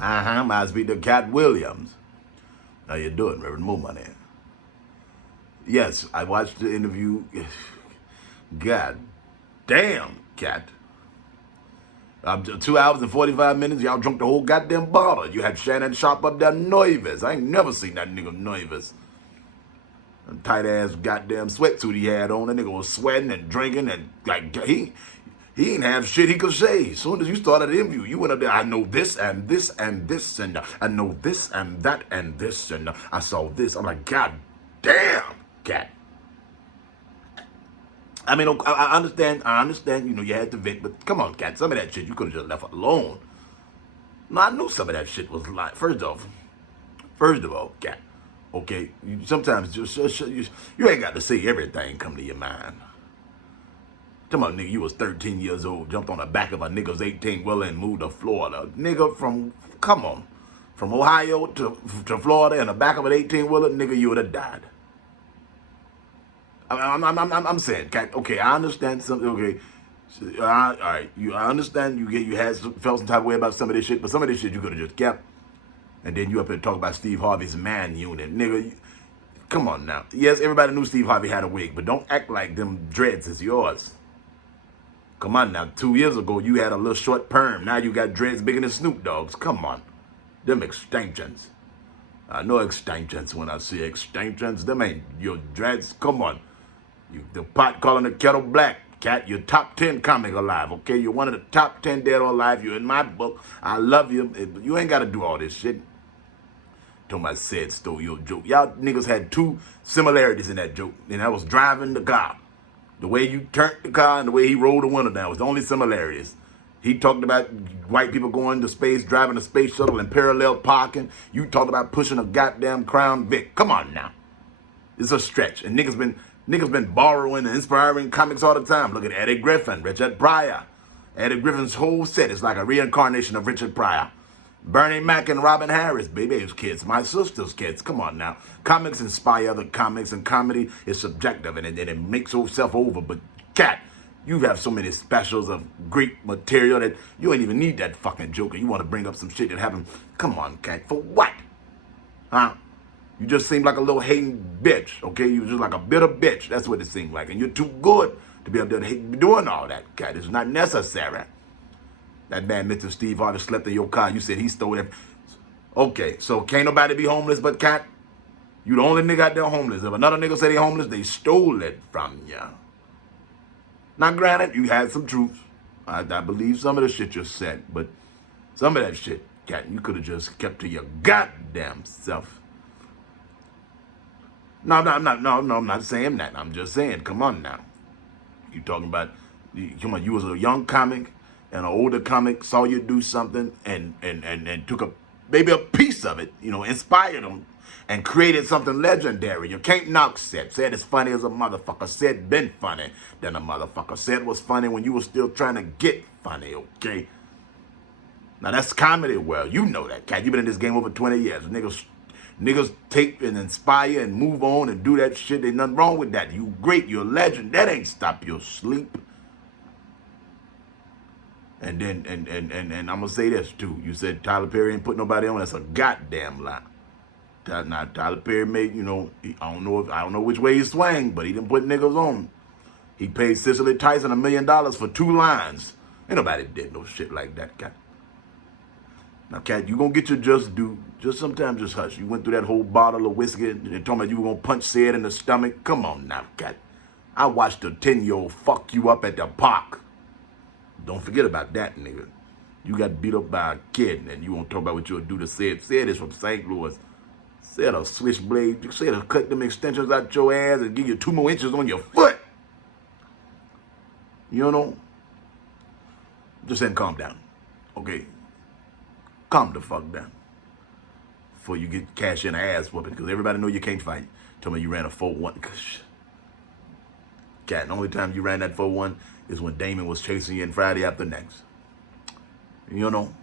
I speak to Katt Williams. How you doing, Rev Moe Money? Yes, I watched the interview. God damn, Katt. 2 hours and 45 minutes, y'all drunk the whole goddamn bottle. You had Shannon Sharp up there nervous. I ain't never seen that nigga nervous. A tight ass goddamn sweatsuit he had on. That nigga was sweating and drinking and like he ain't have shit he could say. As soon as you started the interview, you went up there, I know this and this and this and I know this and that and this and I saw this. I'm like, God damn, Katt. I mean, I understand, you know, you had to vent, but come on, Katt, some of that shit you could have just left alone. No, I knew some of that shit was like, first of all, Katt, okay, sometimes you ain't got to say everything come to your mind. Come on, nigga, you was 13 years old, jumped on the back of a nigga's 18-wheeler and moved to Florida. Nigga from Ohio to Florida in the back of an 18-wheeler, nigga, you would have died. I'm saying, Katt, okay, I understand something, okay. All right, I understand you felt some type of way about some of this shit, but some of this shit you could have just kept. And then you up here talk about Steve Harvey's man unit. Nigga, come on now. Yes, everybody knew Steve Harvey had a wig, but don't act like them dreads is yours. Come on now. 2 years ago, you had a little short perm. Now you got dreads bigger than Snoop Dogg's. Come on. Them extensions. I know extensions when I see extensions. Them ain't your dreads. Come on. You the pot calling the kettle black. Katt, you're top 10 comic alive, okay? You're one of the top 10 dead or alive. You're in my book. I love you. You ain't got to do all this shit. Talking about said stole your joke. Y'all niggas had two similarities in that joke, and that was driving the car. The way you turned the car and the way he rolled the window down was the only similarities. He talked about white people going to space, driving a space shuttle and parallel parking. You talked about pushing a goddamn Crown Vic. Come on now. It's a stretch. And niggas been borrowing and inspiring comics all the time. Look at Eddie Griffin, Richard Pryor. Eddie Griffin's whole set is like a reincarnation of Richard Pryor. Bernie Mac and Robin Harris, baby's kids, my sister's kids. Come on now. Comics inspire other comics, and comedy is subjective, and it makes itself over. But, Katt, you have so many specials of Greek material that you ain't even need that fucking joke. You want to bring up some shit that happened. Come on, Katt, for what? Huh? You just seem like a little hating bitch, okay? You just like a bitter bitch. That's what it seemed like. And you're too good to be up there doing all that, Katt. It's not necessary. That man, Mr. Steve Harvey, slept in your car. You said he stole it. Okay, so can't nobody be homeless but Katt? You the only nigga out there homeless. If another nigga say they homeless, they stole it from you. Now, granted, you had some truth. I believe some of the shit you said, but some of that shit, Katt, you could have just kept to your goddamn self. No, I'm not saying that. I'm just saying, come on now. You talking about, come on, you was a young comic, and an older comic saw you do something and took maybe a piece of it, you know, inspired them and created something legendary. You can't knock Seth. Said it's funny as a motherfucker. Said been funny than a motherfucker. Said was funny when you were still trying to get funny, okay? Now that's comedy world. You know that, Katt. You've been in this game over 20 years. Niggas take and inspire and move on and do that shit. There's nothing wrong with that. You great. You're a legend. That ain't stop your sleep. And then, and I'm going to say this, too. You said Tyler Perry ain't put nobody on. That's a goddamn lie. Now, Tyler Perry made, you know, I don't know which way he swang, but he didn't put niggas on. He paid Cicely Tyson $1 million for 2 lines. Ain't nobody did no shit like that, Katt. Now, Katt, you going to get your just due. Just sometimes just hush. You went through that whole bottle of whiskey and told me you were going to punch Sid in the stomach. Come on now, Katt. I watched a 10-year-old fuck you up at the park. Don't forget about that, nigga. You got beat up by a kid, and you won't talk about what you'll do to Sid. Sid is from St. Louis. Sid a switchblade. Sid will cut them extensions out your ass and give you 2 more inches on your foot. You know? Just saying, calm down. Okay? Calm the fuck down. Before you get cash in the ass whooping, because everybody know you can't fight. Tell me you ran a 4-1. Katt, the only time you ran that 4-1 is when Damon was chasing you in Friday After Next. You know?